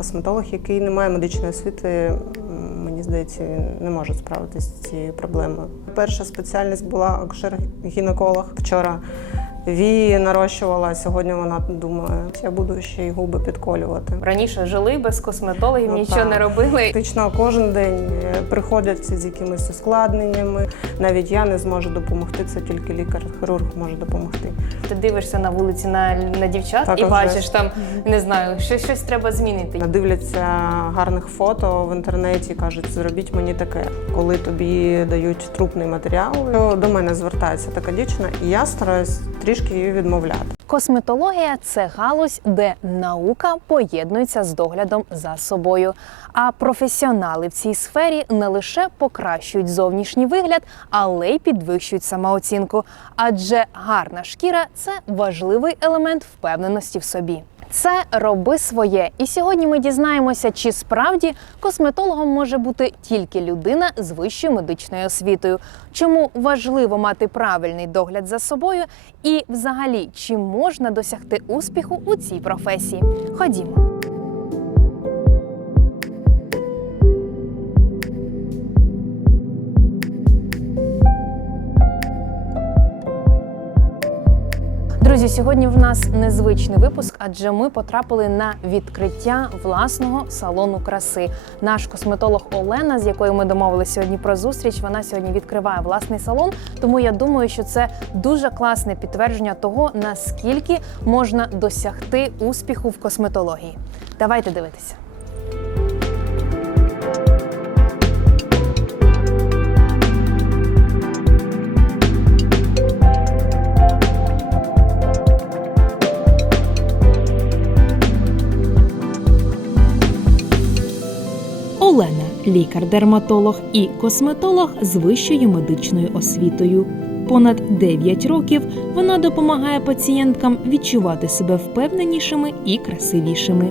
косметолог, який не має медичної освіти, мені здається, він не може справитися з цією проблемою. Перша спеціальність була акушер-гінеколог. Вчора вії нарощувала, сьогодні вона думає, я буду ще й губи підколювати. Раніше жили без косметологів, Ну, нічого так. не робили. Практично кожен день е, приходять з якимись ускладненнями. Навіть я не зможу допомогти, це тільки лікар-хірург може допомогти. Ти дивишся на вулиці на, на дівчат Так, і бачиш там, не знаю, що щось треба змінити. Надивляться гарних фото в інтернеті, кажуть, зробіть мені таке. Коли тобі дають трупний матеріал, то до мене звертається така дівчина, і я стараюсь трішки її відмовляти. Косметологія це галузь, де наука поєднується з доглядом за собою. А професіонали в цій сфері не лише покращують зовнішній вигляд, але й підвищують самооцінку. Адже гарна шкіра це важливий елемент впевненості в собі. Це роби своє. І сьогодні ми дізнаємося, чи справді косметологом може бути тільки людина з вищою медичною освітою. Чому важливо мати правильний догляд за собою, і взагалі чи можна досягти успіху у цій професії? Ходімо. Друзі, сьогодні в нас незвичний випуск, адже ми потрапили на відкриття власного салону краси. Наш косметолог Олена, з якою ми домовилися сьогодні про зустріч, вона сьогодні відкриває власний салон. Тому я думаю, що це дуже класне підтвердження того, наскільки можна досягти успіху в косметології. Давайте дивитися. Лікар-дерматолог і косметолог з вищою медичною освітою. Понад 9 років вона допомагає пацієнткам відчувати себе впевненішими і красивішими,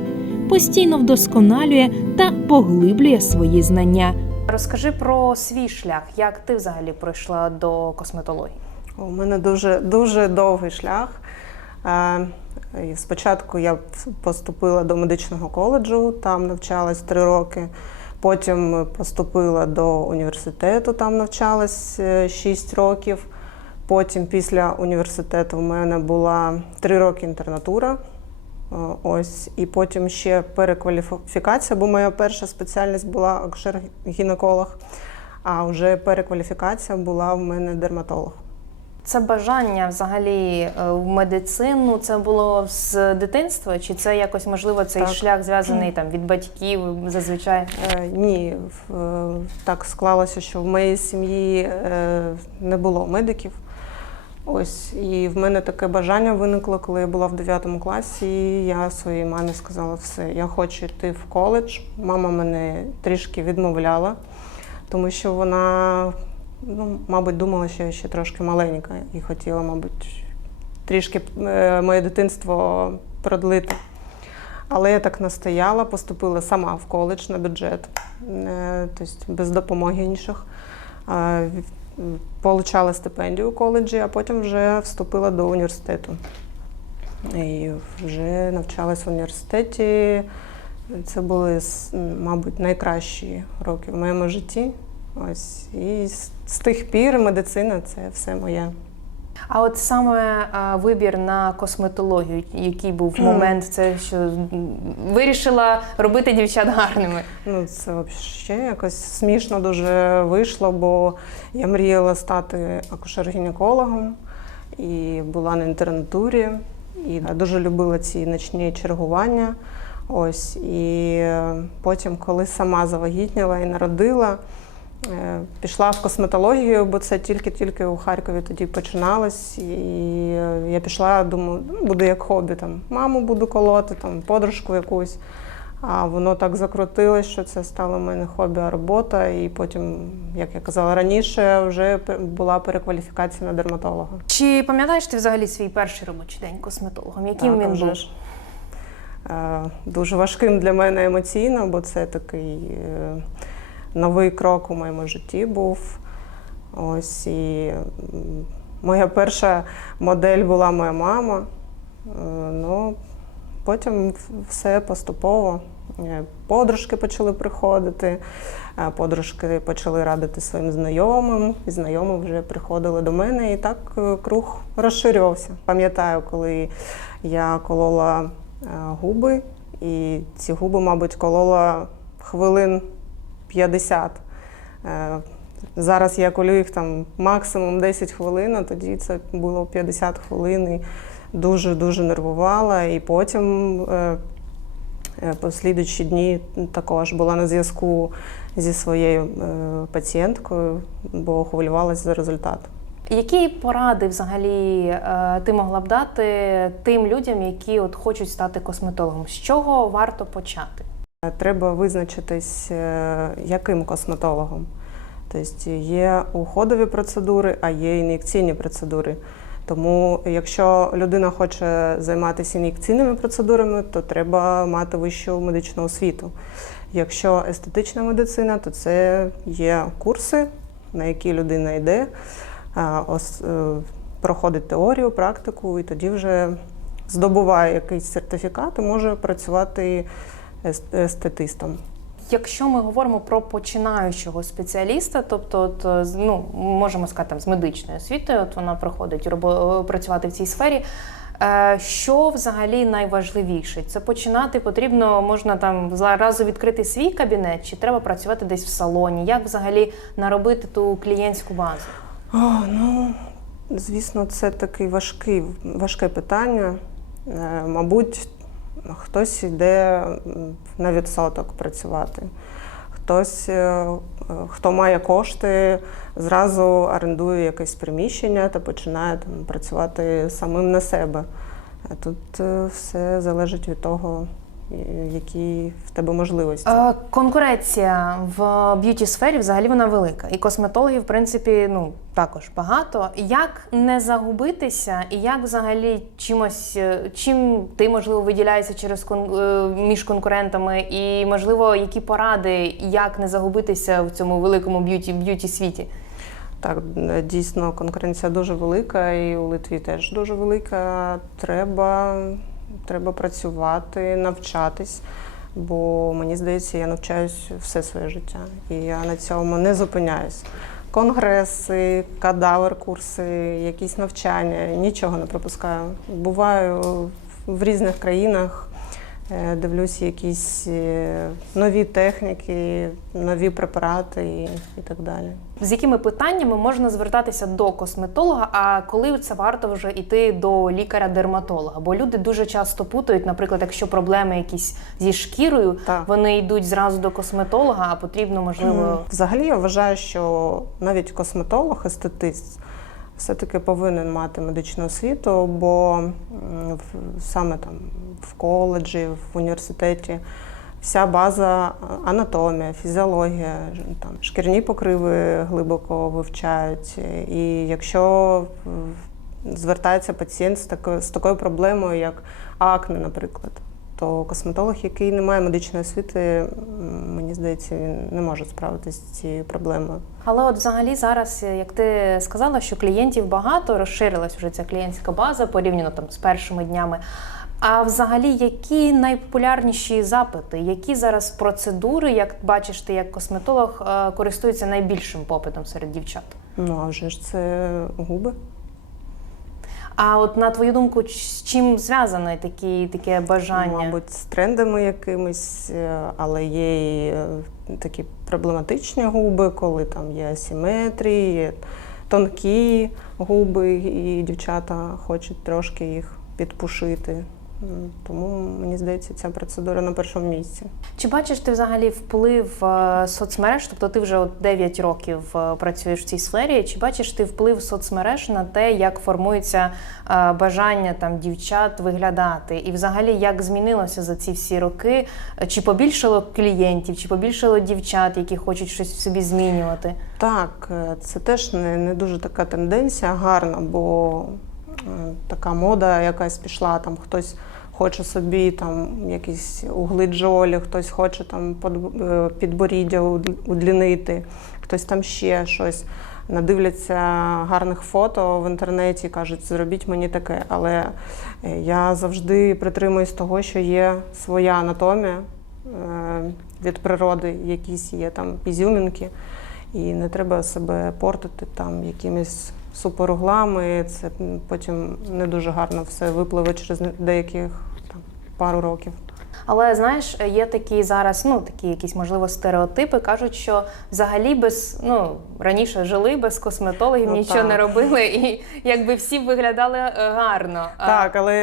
постійно вдосконалює та поглиблює свої знання. Розкажи про свій шлях, як ти взагалі прийшла до косметології? У мене дуже дуже довгий шлях. Е, Спочатку я поступила до медичного коледжу, там навчалась три роки. Потім поступила до університету, там навчалась 6 років. Потім після університету в мене була три роки інтернатура. Е, Ось, і потім ще перекваліфікація, бо моя перша спеціальність була акушер-гінеколог, а вже перекваліфікація була в мене дерматолог. Це бажання взагалі е, в медицину. Це було з дитинства, чи це якось можливо цей Так. шлях зв'язаний там від батьків зазвичай? Е, Ні, е, так склалося, що в моїй сім'ї е, не було медиків. Ось, і в мене таке бажання виникло, коли я була в 9 класі. І я своїй мамі сказала, все, я хочу йти в коледж. Мама мене трішки відмовляла, тому що вона, ну, мабуть, думала, що я ще трошки маленька і хотіла, мабуть, трішки е, моє дитинство продлити. Але я так настояла, поступила сама в коледж на бюджет, е, тобто без допомоги інших. Е, Получала стипендію у коледжі, а потім вже вступила до університету. І вже навчалась в університеті. Це були, мабуть, найкращі роки в моєму житті. Ось. І з, з тих пір медицина це все моє. А от саме е, вибір на косметологію, який був момент, це що вирішила робити дівчат гарними. Ну, це взагалі якось смішно дуже вийшло, бо я мріяла стати акушер-гінекологом і була на інтернатурі, і дуже любила ці ночні чергування. Ось, і потім, коли сама завагітніла і народила, пішла в косметологію, бо це тільки-тільки у Харкові тоді починалось. І е, я пішла, думаю, ну, буду як хобі, там, маму буду колоти, там, подружку якусь. А воно так закрутилось, що це стало в мене хобі, а робота. І потім, як я казала раніше, вже була перекваліфікація на дерматолога. Чи пам'ятаєш ти взагалі свій перший робочий день косметологом? Яким Так, він був? ж. Е, Дуже важким для мене емоційно, бо це такий е, новий крок у моєму житті був. Ось і моя перша модель була моя мама. Е, Ну, потім все поступово. Е, Подружки почали приходити, е, подружки почали радити своїм знайомим, і знайомі вже приходили до мене, і так круг розширювався. Пам'ятаю, коли я колола губи, і ці губи, мабуть, колола хвилин 50. Е, Зараз я колю їх там максимум 10 хвилин, а тоді це було 50 хвилин і дуже-дуже нервувала. І потім е, е, послідуючі дні також була на зв'язку зі своєю пацієнткою, бо хвилювалася за результат. Які поради взагалі ти могла б дати тим людям, які от хочуть стати косметологом? З чого варто почати? Е, Треба визначитись, е, яким косметологом. Тобто є уходові процедури, а є ін'єкційні процедури. Тому, якщо людина хоче займатися ін'єкційними процедурами, то треба мати вищу медичну освіту. Якщо естетична медицина, то це є курси, на які людина йде, ос- е, проходить теорію, практику, і тоді вже здобуває якийсь сертифікат і може працювати естетистом. Якщо ми говоримо про починаючого спеціаліста, тобто от, е, ну, можемо сказати там, з медичною освітою, от вона проходить робо- працювати в цій сфері. е, Що взагалі найважливіше? Це починати потрібно, можна там зразу відкрити свій кабінет, чи треба працювати десь в салоні? Як взагалі наробити ту клієнтську базу? О, ну, звісно, це такий важкий, важке питання. Е, Мабуть, хтось йде на відсоток працювати. Хтось, е, е, хто має кошти, зразу орендує якесь приміщення та починає там, працювати самим на себе. Тут е, все залежить від того, які в тебе можливості. Е, Конкуренція в б'юті сфері взагалі вона велика, і косметологів, в принципі, ну також багато. Як не загубитися, і як взагалі чимось, е, чим ти можливо виділяєшся через кон- е, між конкурентами, і можливо, які поради, як не загубитися в цьому великому б'юті б'юті світі? Так, е, дійсно, конкуренція дуже велика, і у Литві теж дуже велика. Треба, треба працювати, навчатись, бо мені здається, я навчаюсь все своє життя. І я на цьому не зупиняюсь. Конгреси, кадавер, курси, якісь навчання, нічого не пропускаю. Буваю в різних країнах, дивлюсь якісь е, нові техніки, нові препарати і, і так далі. З якими питаннями можна звертатися до косметолога, а коли це варто вже йти до лікаря-дерматолога? Бо люди дуже часто путають, наприклад, якщо проблеми якісь зі шкірою, Так. вони йдуть зразу до косметолога, а потрібно, можливо, Взагалі я вважаю, що навіть косметолог, естетист все-таки повинен мати медичну освіту, бо саме там в коледжі, в університеті вся база анатомія, фізіологія, там шкірні покриви глибоко вивчають. І якщо звертається пацієнт з такою, з такою проблемою, як акне, наприклад, то косметолог, який не має медичної освіти, мені здається, він не може справитися з цією проблемою. Але от взагалі зараз, як ти сказала, що клієнтів багато, розширилась вже ця клієнтська база порівняно там з першими днями. А взагалі, які найпопулярніші запити, які зараз процедури, як бачиш ти як косметолог, е, користуються найбільшим попитом серед дівчат? Ну а вже ж це губи. А от на твою думку, з чим зв'язане такі, таке бажання? Мабуть, з трендами якимись, е, але є і е, такі проблематичні губи, коли там є асиметрії, є тонкі губи, і дівчата хочуть трошки їх підпушити. Тому мені здається, ця процедура на першому місці. Чи бачиш ти взагалі вплив е, соцмереж? Тобто ти вже от 9 років е, працюєш в цій сфері. Чи бачиш ти вплив соцмереж на те, як формується е, бажання там дівчат виглядати? І взагалі як змінилося за ці всі роки? Чи побільшало клієнтів, чи побільшало дівчат, які хочуть щось в собі змінювати? Так, це теж не, не дуже така тенденція гарна, бо така мода якась пішла, там хтось хоче собі там якісь угли джолі, хтось хоче там е, підборіддя уд- удлінити, хтось там ще щось. Надивляться гарних фото в інтернеті кажуть, зробіть мені таке. Але е, я завжди притримуюсь того, що є своя анатомія, е, від природи, якісь є там ізюмінки, і не треба себе портити там якимись суперуглами. Це потім не дуже гарно все випливе через деяких пару років. Але знаєш, є такі зараз, ну такі якісь можливо стереотипи. кажуть, що взагалі без ну раніше жили без косметологів, Ну, нічого так. не робили, і якби всі виглядали е, гарно. Так, але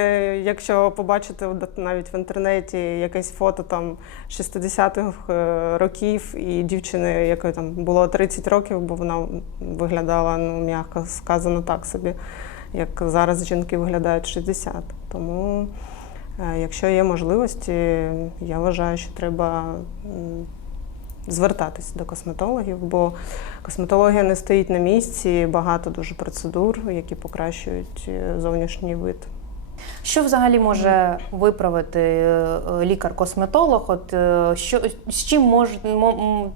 якщо побачити навіть в інтернеті якесь фото там 60-х е, років і дівчини, якої там було 30 років, бо вона виглядала, ну, м'яко сказано так собі, як зараз жінки виглядають в 60. Тому, якщо є можливості, я вважаю, що треба звертатись до косметологів, бо косметологія не стоїть на місці, багато дуже процедур, які покращують е, зовнішній вид. Що взагалі може виправити е, лікар-косметолог? От е, що з чим мож,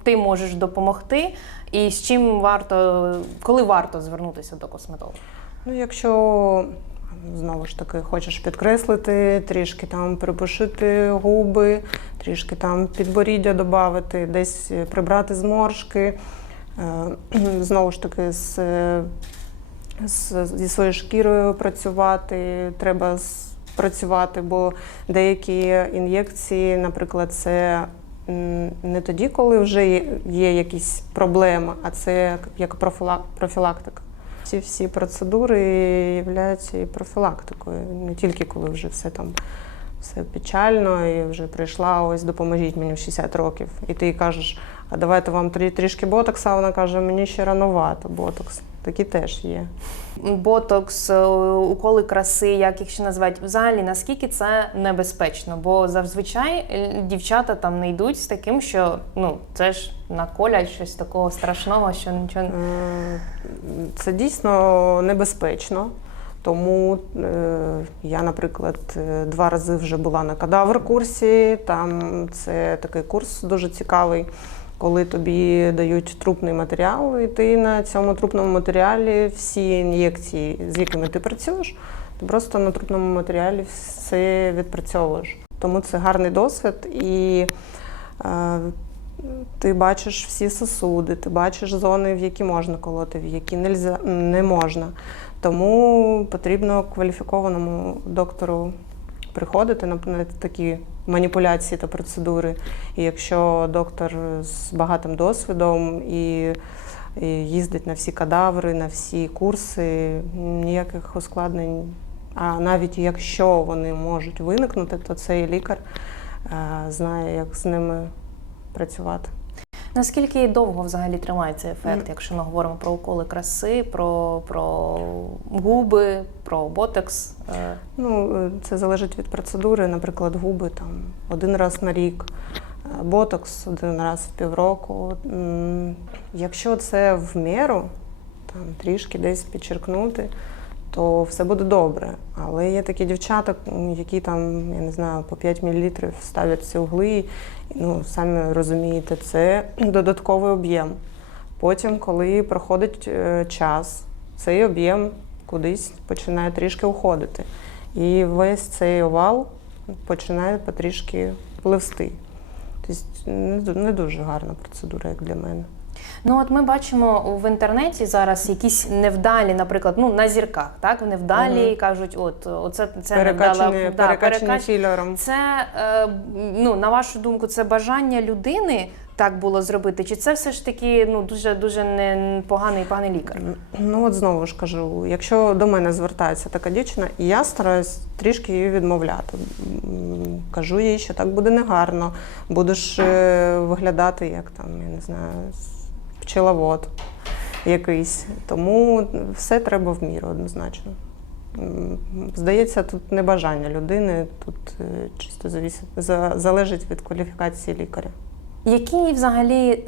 ти можеш допомогти, і з чим варто, коли варто звернутися до косметолога? Ну, якщо знову ж таки хочеш підкреслити, трішки там припушити губи, трішки там підборіддя додати, десь прибрати зморшки, е, знову ж таки з, з, зі своєю шкірою працювати, треба працювати, бо деякі ін'єкції, наприклад, це не тоді, коли вже є- якісь проблеми, а це як профілактика. Ці всі процедури являються і профілактикою, не тільки коли вже все там все печально, і вже прийшла, ось допоможіть мені в 60 років. І ти їй кажеш, а давайте вам трі- трішки ботокса, вона каже, мені ще рановато ботокс. Такі теж є. Ботокс, е, уколи краси, як їх ще називають, взагалі наскільки це небезпечно? Бо зазвичай е, дівчата там не йдуть з таким, що ну це ж наколять щось такого страшного, що нічого. Е, Це дійсно небезпечно. Тому я, наприклад, два рази вже була на кадавр курсі. Там це такий курс дуже цікавий, коли тобі дають трупний матеріал, і ти на цьому трупному матеріалі всі ін'єкції, з якими ти працюєш, ти просто на трупному матеріалі все відпрацьовуєш. Тому це гарний досвід і. е, ти бачиш всі сосуди, ти бачиш зони, в які можна колоти, в які нельзя, не можна. Тому потрібно кваліфікованому доктору приходити на, такі маніпуляції та процедури. І якщо доктор з багатим досвідом і, їздить на всі кадаври, на всі курси, ніяких ускладнень. А навіть якщо вони можуть виникнути, то цей лікар е, знає, як з ними працювати. Наскільки довго взагалі тримає цей ефект, якщо ми говоримо про уколи краси, про, про губи, про ботекс? Е, Ну, е, це залежить від процедури. Наприклад, губи там один раз на рік, е, ботокс один раз в півроку. Якщо це в міру, там трішки десь підчеркнути, то все буде добре. Але є такі дівчата, які там, я не знаю, по 5 мл ставлять ці угли. Ну, самі розумієте, це додатковий об'єм. Потім, коли проходить е, час, цей об'єм кудись починає трішки уходити. І весь цей овал починає потрішки пливсти. Тобто не дуже гарна процедура, як для мене. Ну от ми бачимо в інтернеті зараз якісь невдалі, наприклад, ну на зірках, так невдалі Мгм. кажуть, от оце це невдала Перекачані, да, перекач- філером. Це е, ну на вашу думку, це бажання людини так було зробити? Чи це все ж таки ну дуже дуже не поганий поганий лікар? Ну от знову ж кажу, якщо до мене звертається така дівчина, і я стараюсь трішки її відмовляти. Кажу їй, що так буде негарно, будеш е, виглядати як там, я не знаю, пчеловод якийсь. Тому все треба в міру однозначно. Здається, тут не бажання людини, тут е, чисто залежить від кваліфікації лікаря. Які взагалі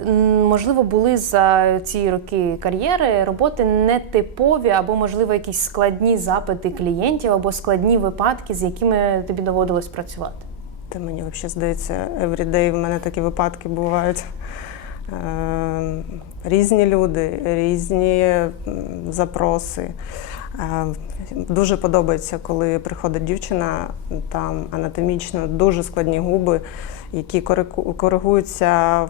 можливо були за ці роки кар'єри роботи нетипові або, можливо, якісь складні запити клієнтів або складні випадки, з якими тобі доводилось працювати? Та мені взагалі здається, everyday в мене такі випадки бувають. Е, Різні люди, різні запроси. Е, Дуже подобається, коли приходить дівчина, там анатомічно дуже складні губи, які коригуються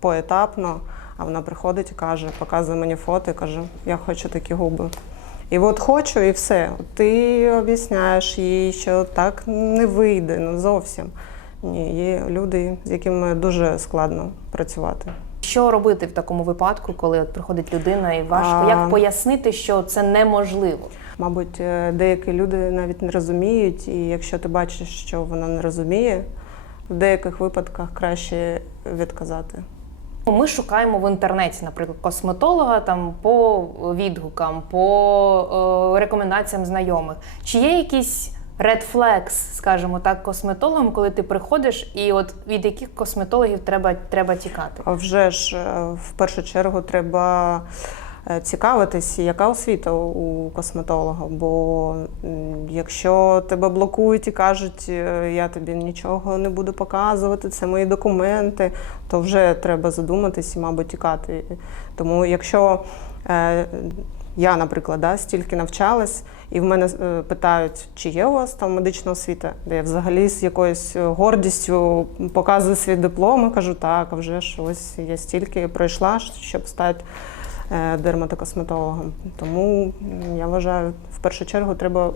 поетапно. А вона приходить і каже, показує мені фото і каже, я хочу такі губи. І от хочу, і все. Ти об'ясняєш їй, що так не вийде, ну зовсім. Ні, є люди, з якими дуже складно працювати. Що робити в такому випадку, коли от приходить людина і важко? А. Як пояснити, що це неможливо? Мабуть, е, деякі люди навіть не розуміють, і якщо ти бачиш, що вона не розуміє, в деяких випадках краще відказати. Ми шукаємо в інтернеті, наприклад, косметолога там по відгукам, по е, рекомендаціям знайомих. Чи є якісь red flags, скажімо так, косметологам, коли ти приходиш, і от від яких косметологів треба, треба тікати? А вже ж е, в першу чергу треба е, цікавитись, яка освіта у косметолога. Бо якщо тебе блокують і кажуть, е, я тобі нічого не буду показувати, це мої документи, то вже треба задуматись і, мабуть, тікати. Тому якщо я, наприклад, да, стільки навчалась, і в мене е, питають, чи є у вас там медична освіта, де я взагалі з якоюсь е, гордістю показую свій диплом і кажу, так, а вже ж ось я стільки пройшла, щоб стати е, дерматокосметологом. Тому я вважаю, в першу чергу треба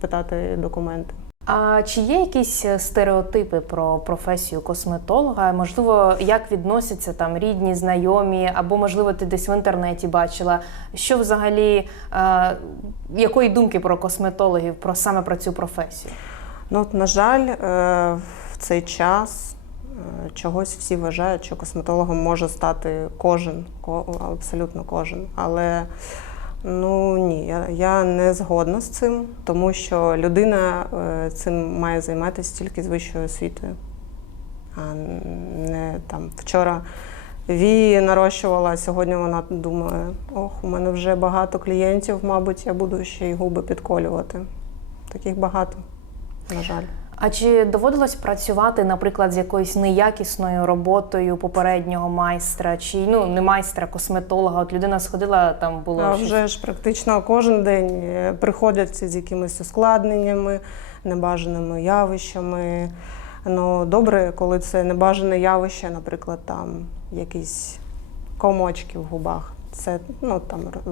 питати документи. А чи є якісь е, стереотипи про професію косметолога? Можливо, як відносяться там рідні, знайомі, або можливо, ти десь в інтернеті бачила, що взагалі е, якої думки про косметологів, про саме про цю професію? Ну, от, на жаль, е, в цей час е, чогось всі вважають, що косметологом може стати кожен, ко- абсолютно кожен. Але ну ні, я, я не згодна з цим, тому що людина е, цим має займатися тільки з вищою освітою. А не там вчора вії нарощувала, а сьогодні вона думає, ох, у мене вже багато клієнтів, мабуть, я буду ще й губи підколювати. Таких багато, на жаль. А чи доводилось працювати, наприклад, з якоюсь неякісною роботою попереднього майстра, чи ну не майстра, косметолога? От людина сходила, там було А щось- вже ж практично кожен день е, приходять з якимись ускладненнями, небажаними явищами. Ну, добре, коли це небажане явище, наприклад, там якісь комочки в губах. Це ну, там, е,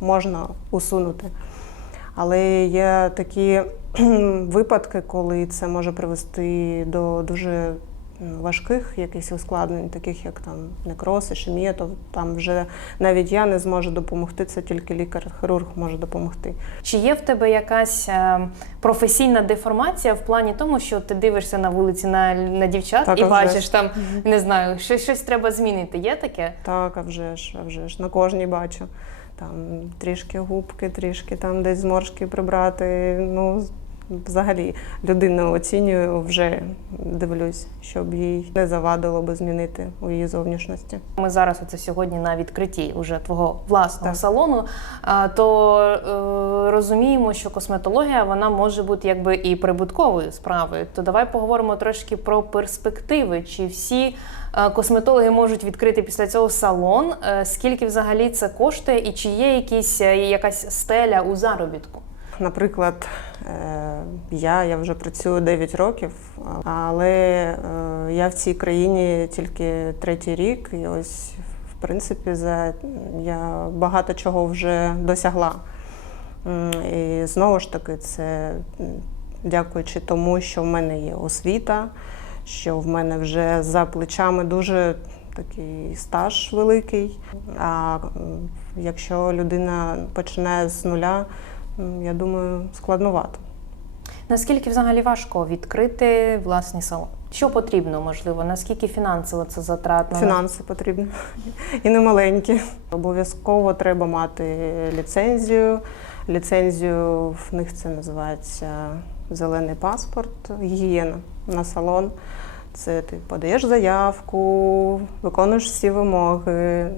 можна усунути. Але є такі випадки, коли це може привести до дуже важких якихось ускладнень, таких як там некроз, ішемія, то там вже навіть я не зможу допомогти, це тільки лікар-хірург може допомогти. Чи є в тебе якась е, професійна деформація в плані тому, що ти дивишся на вулиці на, на дівчат Так, і вже бачиш ж. там, не знаю, щось, щось треба змінити? Є таке? Так, а вже ж, а вже ж на кожній бачу. Там трішки губки, трішки там десь зморшки прибрати. Ну, взагалі, людину оцінюю, вже дивлюсь, щоб їй не завадило би змінити у її зовнішності. Ми зараз оце сьогодні на відкритті уже твого власного Так. салону. То е, розуміємо, що косметологія вона може бути якби і прибутковою справою. То давай поговоримо трошки про перспективи. Чи всі косметологи можуть відкрити після цього салон? Е, Скільки взагалі це коштує, і чи є якісь е, якась стеля у заробітку? Наприклад, е, я, я вже працюю 9 років, але е, я в цій країні тільки третій рік, і ось, в принципі, за, я багато чого вже досягла. І знову ж таки, це дякуючи тому, що в мене є освіта, що в мене вже за плечами дуже такий стаж великий. А якщо людина починає з нуля, я думаю, складновато. Наскільки взагалі важко відкрити власний салон? Що потрібно, можливо? Наскільки фінансово це затратно? Фінанси потрібні і не маленькі. Обов'язково треба мати ліцензію. Ліцензію в них це називається зелений паспорт, гігієна на салон. Це ти подаєш заявку, виконуєш всі вимоги,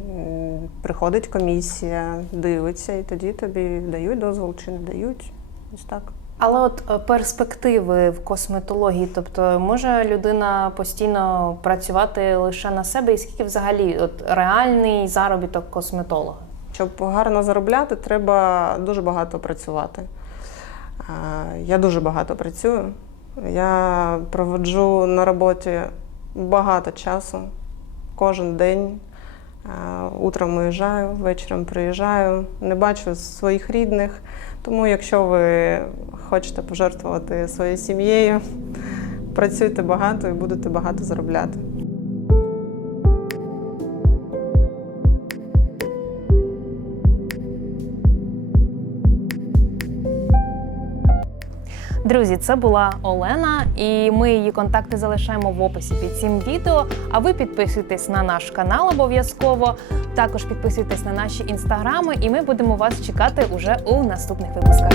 приходить комісія, дивиться, і тоді тобі дають дозвол чи не дають. Ось так. Але от е, перспективи в косметології, тобто може людина постійно працювати лише на себе, і скільки взагалі от реальний заробіток косметолога? Щоб гарно заробляти, треба дуже багато працювати. Я дуже багато працюю. Я проводжу на роботі багато часу, кожен день. Е, Утром уїжджаю, вечором приїжджаю, не бачу своїх рідних. Тому, якщо ви хочете пожертвувати своєю сім'єю, працюйте багато і будете багато заробляти. Друзі, це була Олена, і ми її контакти залишаємо в описі під цим відео. А ви підписуйтесь на наш канал обов'язково. Також підписуйтесь на наші інстаграми, і ми будемо вас чекати уже у наступних випусках.